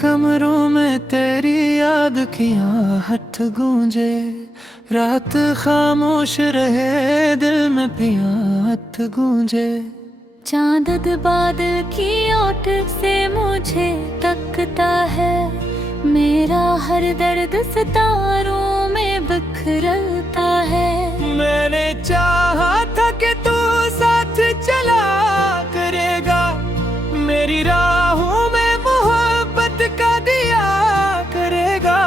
कमरों में तेरी याद की आहट गूंजे, रात खामोश रहे दिल में पियात गूंजे। चांद बादल की ओट से मुझे तकता है, मेरा हर दर्द सितारों में बिखरता है। मैंने चाहा था कि तू साथ चला करेगा, मेरी राहों में मोहब्बत का दिया करेगा।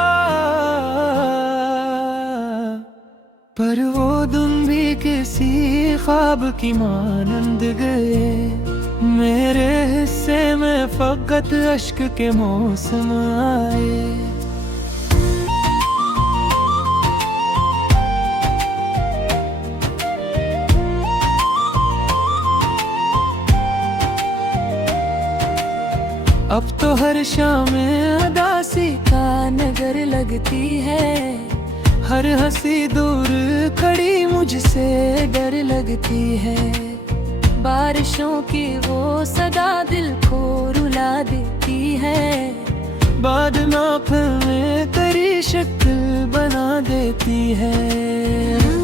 पर वो दिन भी किसी ख्वाब की मानंद गए, मेरे हिस्से में फकत अश्क के मौसम आए। अब तो हर शाम अदासी का नगर लगती है, हर हंसी दूर खड़ी मुझसे डर लगती है। बारिशों की वो सदा दिल को रुला देती है, बाद में तेरी शक्ल बना देती है।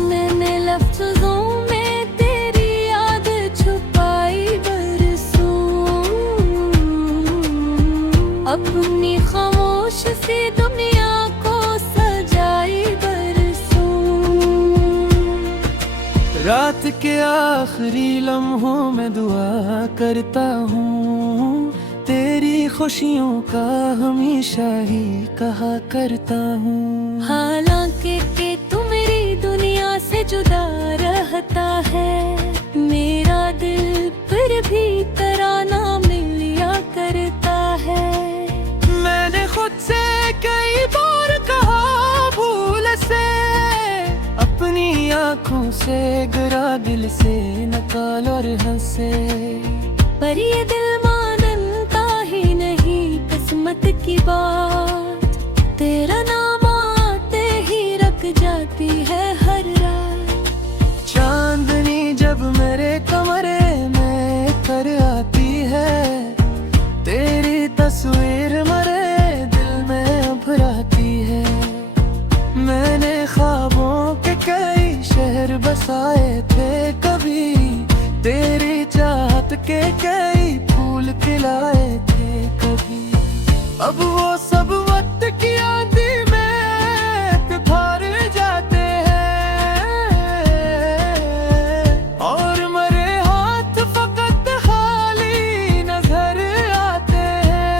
मैंने लफ्ज़ों में तेरी याद छुपाई बरसों, अपनी खामोश सी दुनिया को सजाई बरसों। रात के आखिरी लम्हों में दुआ करता हूँ, तेरी खुशियों का हमेशा ही कहा करता हूँ। हालांकि कि तू मेरी दुनिया से जुदा रहता है, मेरा दिल फिर भी तराना मिलिया करता है। मैंने खुद से कई बार कहा भूल से, अपनी आँखों से गिरा दिल से नकाल और हंसे। पर ये दिल मानता ही नहीं किस्मत की बात, तेरा नाम आते ही रख जाती है हर रात। चांदनी जब मेरे कमरे में कर आती है, तेरी तस्वीर मेरे दिल में उभराती है। मैंने ख्वाबों के कई शहर बसाए थे कभी, तेरी चाहत के कई फूल खिलाए थे कभी। अब वो सब वक्त की आंधी में बिखर जाते हैं, और मरे हाथ फकत खाली नजर आते हैं।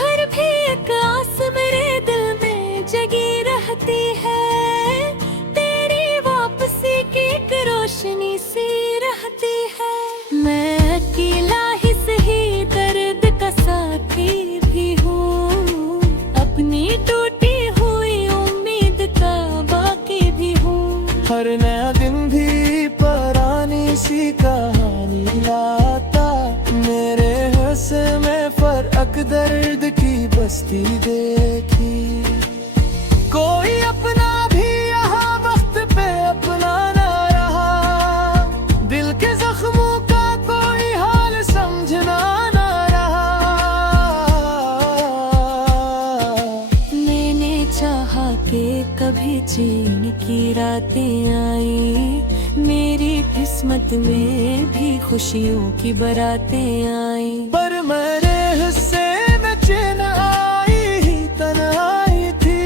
हर भी एक आस मेरे दिल में जगी रहती है, तेरी वापसी की एक रोशनी सी रहती है। मैं अकेला ही सही दर्द का साथी भी हूँ, अपनी टूटी हुई उम्मीद का बाकी भी हूँ। हर नया दिन भी पुरानी सी कहानी लाता, मेरे हिस्से में फर्क दर्द की बस्ती देखी। कोई अपना भी यहाँ वक्त पे अपना ना रहा, दिल के जख्मों का कोई हाल समझना ना रहा। मैंने चाहा कि कभी चैन की रातें आई, मेरी किस्मत में भी खुशियों की बारातें आई। पर मेरे हिस्से में चैन आई ही तन्हाई थी,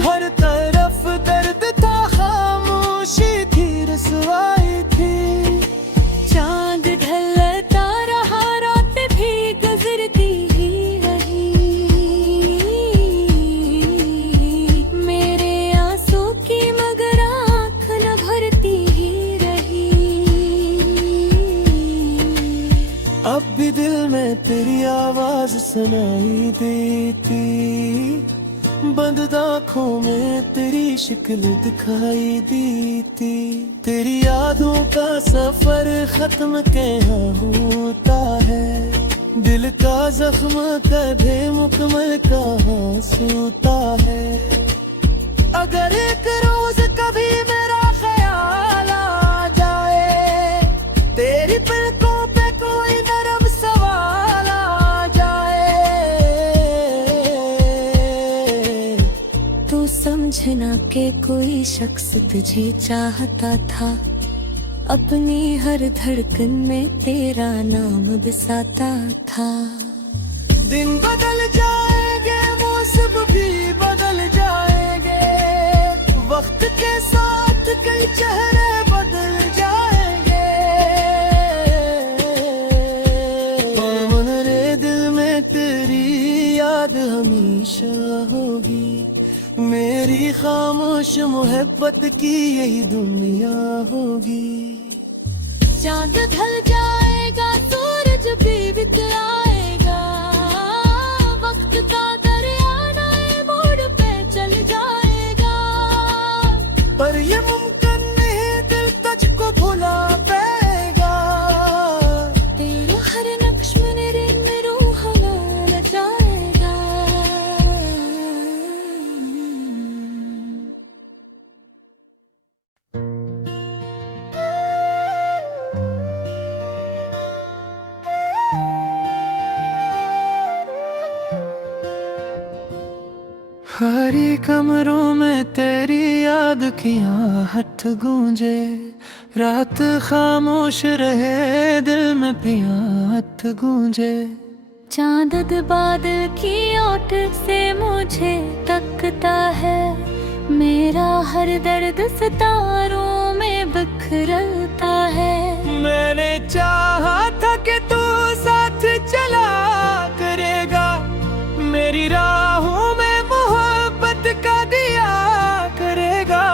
हर तरफ दर्द था खामोशी थी रसवाई थी। चांद ढलता रहा रात भी गुजरती ही रही, मेरे आंसू की मगर आँख न भरती ही रही। अब भी दिल में तेरी आवाज सुनाई देती, बंद आँखों में तेरी शक्ल दिखाई देती। तेरी यादों का सफर खत्म कहाँ होता है, दिल का जख्म कभी मुकम्मल कहाँ सूता है। अगर एक रोज कभी मेरा ख्याल आ जाए, तेरी पलकों पे कोई नरम सवाल आ जाए, समझना कि कोई शख्स तुझे चाहता था, अपनी हर धड़कन में तेरा नाम बसाता था। दिन बदल जाएंगे, मौसम भी बदल जाएंगे, वक्त के साथ कई चेहरे बदल जाएंगे, पर मेरे दिल में तेरी याद हमेशा होगी। मेरी खामोश मोहब्बत की यही दुनिया होगी। चांद ढल जाएगा, सूरज भी बिखराएगा, वक्त का दरिया नए मोड़ पे चल जाएगा, पर ये मुमकिन नहीं दिल तुझको भुला पाएगा। तेरा हर नक्श मेरे में रूह हला जाएगा। हरी कमरों में तेरी याद की आहट गूंजे, रात खामोश रहे दिल में प्यास गूंजे। चांद बादल की ओट से मुझे तकता है, मेरा हर दर्द सितारों में बिखरता है। मैंने चाहा था कि तू साथ चला करेगा, मेरी राहों में मोहब्बत का दिया करेगा,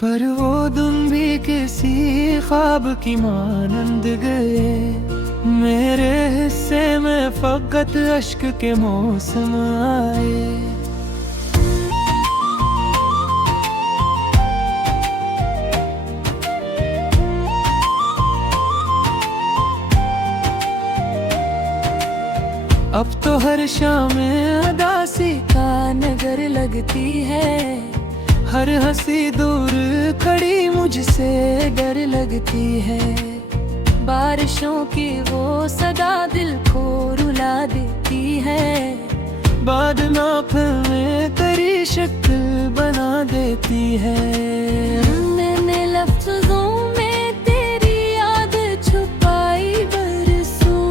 पर वो दिन भी किसी ख्वाब की मानंद गए। मेरे हिस्से में फकत अश्क के मौसम आए। अब तो हर शाम अदासी का नजर लगती है, हर हंसी दूर खड़ी मुझसे डर लगती है। बारिशों की वो सदा दिल को रुला देती है, बाद में तेरी शक्ल बना देती है। मैंने लफ्ज़ों में तेरी याद छुपाई बरसों,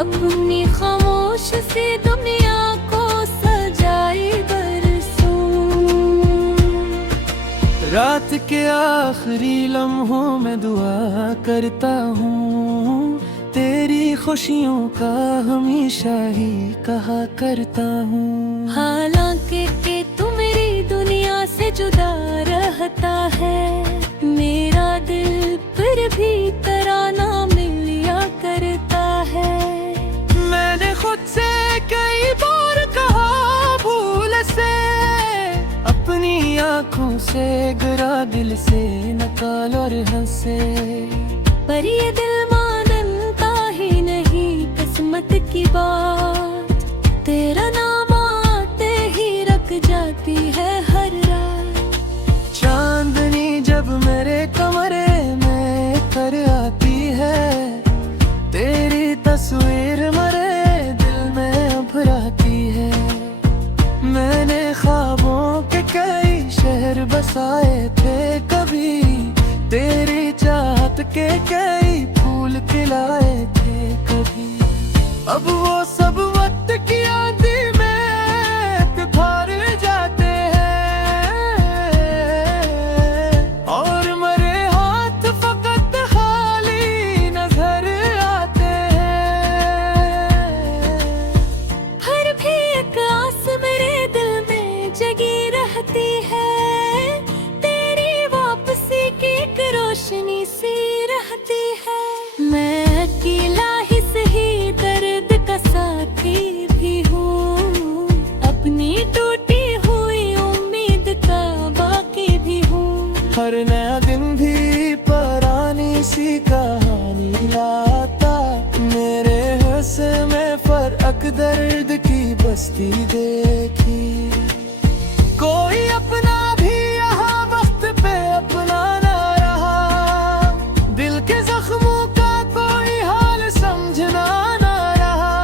अपनी खामोश सी दुनिया को सजाई बरसों। रात के आखिरी लम्हों में दुआ करता हूँ, तेरी खुशियों का हमेशा ही कहा करता हूँ। हालांकि कि तू मेरी दुनिया से जुदा रहता है, मेरा दिल फिर भी तराना मिलिया करता है। मैंने खुद से कई बार कहा भूल से, अपनी आंखों से गिरा दिल से नकाल और हंसे, पर ये दिल मानता ही नहीं किस्मत की बात, तेरा नाम आते ही रख जाती है हर रात। चांदनी जब मेरे कमरे में कर आती है, तेरी तस्वीर मेरे दिल में उभरती है। मैंने ख्वाबों के कई शहर बसाए थे कभी, तेरी चाहत के कई फूल खिलाए थे कभी। अब वो सब वक्त की आंधी में बिखर जाते हैं, और मेरे हाथ फकत खाली नजर आते हैं। हर भी एक आस मेरे दिल में जगी रहती है, तेरी वापसी की एक रोशनी सी रहती है। मैं अकेला ही सही दर्द का साथी भी हूँ, अपनी टूटी हुई उम्मीद का बाकी भी हूँ। हर नया दिन भी पुरानी सी कहानी लाता, मेरे हिस्से में फर्क दर्द की बस्ती देखी। कोई अपना भी यहाँ वक्त पे अपना ना रहा, दिल के जख्मों का कोई हाल समझना ना रहा।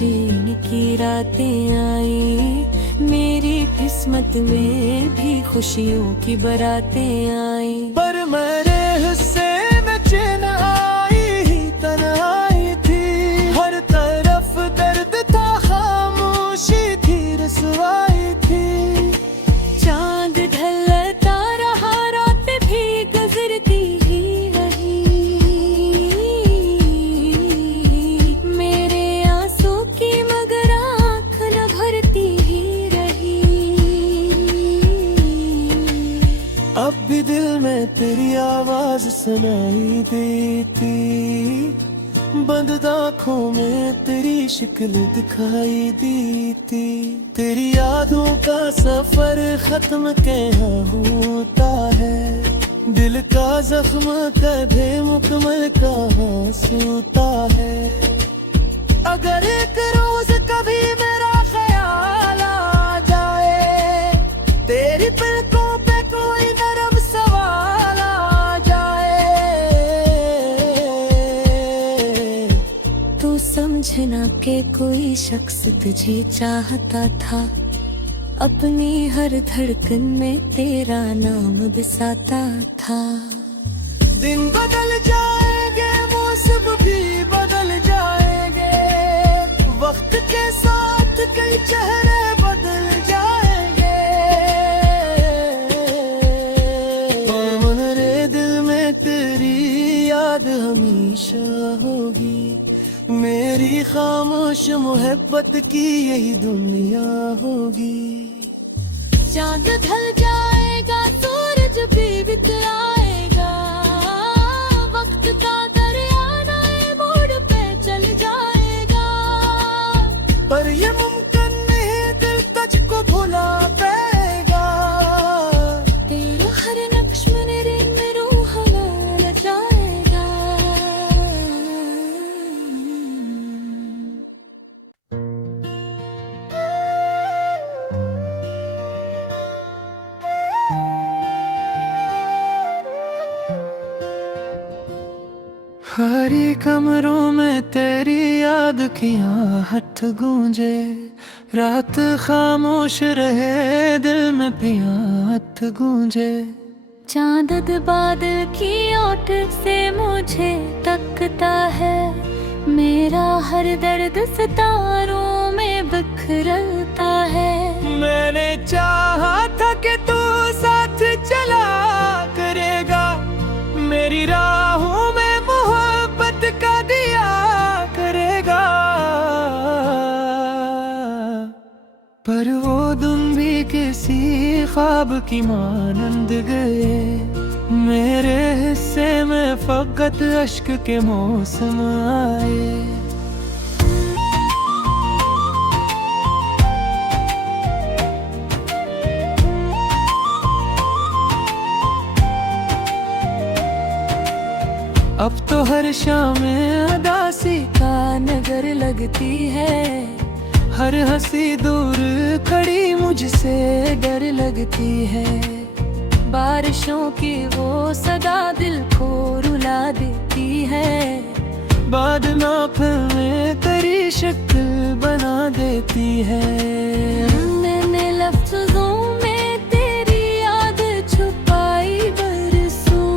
जीने की रातें आई, मेरी किस्मत में भी खुशियों की बारातें आई। पर मेरे हिस्से में चैन आई ही तन्हाई थी, हर तरफ दर्द था, खामोशी थी, रसवाई थी। चांद ढलता रहा, रात भी गुजरती ही रही, मेरे आंसू की मगर आँख न भरती ही रही। अब भी दिल में तेरी आवाज सुनाई देती, बंद आँखों में तेरी शक्ल दिखाई देती। तेरी यादों का सफर खत्म कहाँ होता है, दिल का जख्म कभी मुकम्मल कहाँ सोता है। अगर एक रोज कभी मेरा ख्याल आ जाए, तेरी पलकों पे कोई नरम सवाल आ जाए, तू समझना कि कोई शख्स तुझे चाहता था, अपनी हर धड़कन में तेरा नाम बसाता था। दिन बदल जाएंगे, मौसम भी बदल जाएंगे, वक्त के साथ कई चेहरे बदल जाएंगे, पर मेरे दिल में तेरी याद हमेशा होगी। मेरी खामोश मोहब्बत की यही दुनिया होगी। चांद ढल जाएगा, सूरज भी बितलाएगा, वक्त का दरिया नए मोड़ पे चल जाएगा। पर ये मुमकिन नहीं, दिल तुझको भुला पाएगा, तेरा हर नक्श मेरे में रूह हमारा जाएगा। हरी कमरों में तेरी याद की आहट गूंजे, रात खामोश रहे, दिल में प्यात गूंजे। चांद बादल की ओट से मुझे तकता है, मेरा हर दर्द सितारों में बिखरता है। मैंने चाहा था कि तू साथ चला करेगा, मेरी राहों में मोहब्बत का दिया करेगा। पर वो दिन भी किसी ख्वाब की मानंद गए, मेरे हिस्से में फकत अश्क के मौसम आए। अब तो हर शाम अदासी का नजर लगती है, हर हंसी दूर खड़ी मुझसे डर लगती है। बारिशों की वो सदा दिल को रुला देती है, बाद नाप में तेरी शक्ल बना देती है। मैंने लफ्ज़ों में तेरी याद छुपाई बरसों,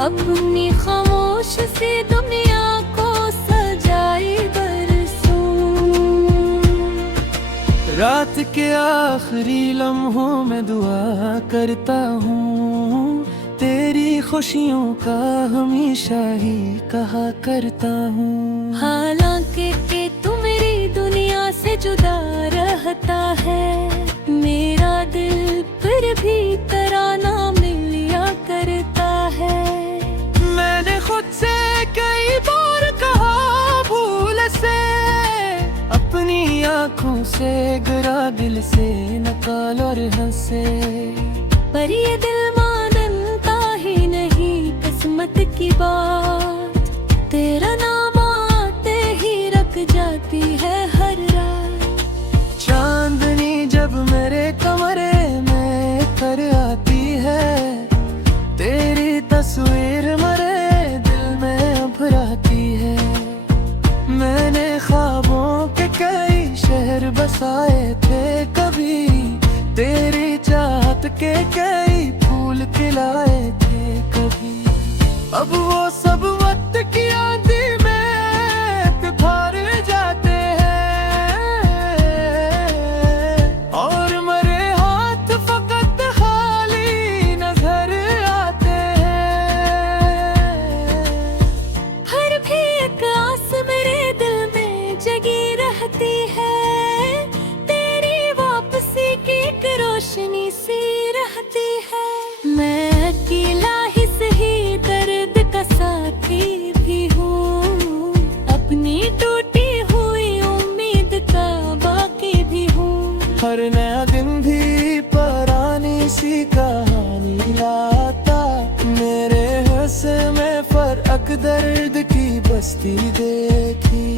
अपनी खामोश सी दुनिया को सजाई बरसों। रात के आखिरी लम्हों में दुआ करता हूँ, तेरी खुशियों का हमेशा ही कहा करता हूँ। हालांकि कि तू मेरी दुनिया से जुदा रहता है, मेरा दिल फिर भी तराना मिलिया करता है। मैंने खुद से कई बार कहा भूल से, अपनी आँखों से गिरा दिल से नकाल और हंसे। पर ये दिल मानता ही नहीं किस्मत की बात, तेरा नाम आते ही रख जाती है हर रात। चांदनी जब मेरे कमरे में कर आती है, तेरी तस्वीर मेरे दिल में उभराती है। के कई फूल खिलाए थे कभी। अब वो सब वक्त की आंधी में बिफर जाते हैं और मरे हाथ फकत खाली नजर आते हैं। हर भी एक आस मेरे दिल में जगी रहती है, तेरी वापसी की एक रोशनी सी रहती है। मैं अकेला ही सही दर्द का साथी भी हूँ, अपनी टूटी हुई उम्मीद का बाकी भी हूँ। हर नया दिन भी पुरानी सी कहानी लाता, मेरे हिस्से में फर्क दर्द की बस्ती देखी।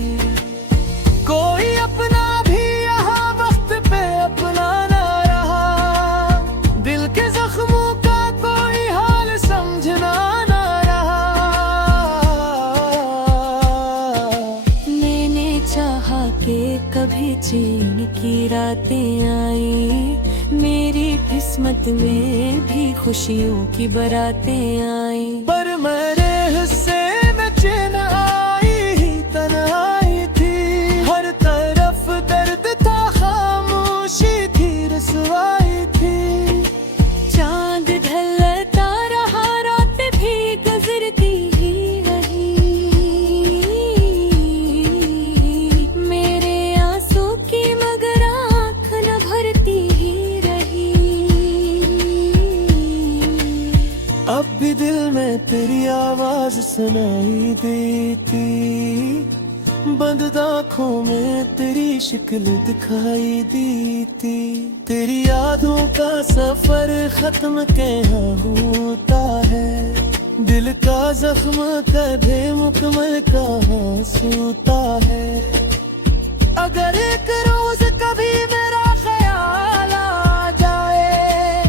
कोई अपना भी यहाँ वक्त पे अपना ना रहा, दिल के जख्मों का कोई हाल समझना ना रहा। मैंने चाहा कि कभी चैन की रातें आई, मेरी किस्मत में भी खुशियों की बारातें आई। पर मेरे हिस्से में चैन आई ही तन्हाई थी, हर तरफ दर्द था, खामोशी थी, रसवाई थी। चांद ढलता रहा, रात भी गुजरती ही रही, मेरे आंसू की मगर आँख न भरती ही रही। अब भी दिल में तेरी आवाज सुनाई देती, बंद आँखों में तेरी शक्ल दिखाई देती। तेरी यादों का सफर खत्म कहाँ होता है, दिल का जख्म कभी मुकम्मल कहाँ सूता है। अगर एक रोज कभी मेरा ख्याल आ जाए,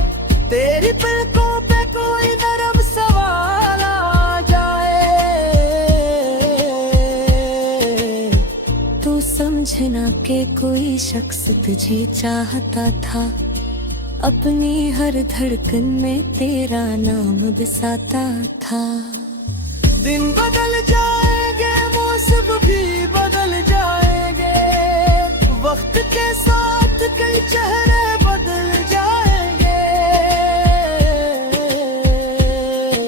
तेरी पलकों पे कोई नरम सवाल आ जाए, तो समझना कि कोई शख्स तुझे चाहता था, अपनी हर धड़कन में तेरा नाम बसाता था। दिन बदल जाएंगे, मौसम भी बदल जाएंगे, वक्त के साथ कई चेहरे बदल जाएंगे।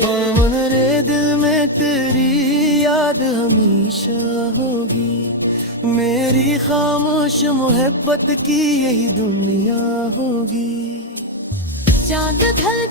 पर मेरे दिल में तेरी याद हमेशा होगी, मेरी खामोश मोहब्बत की यही दुनिया होगी। चांद ढल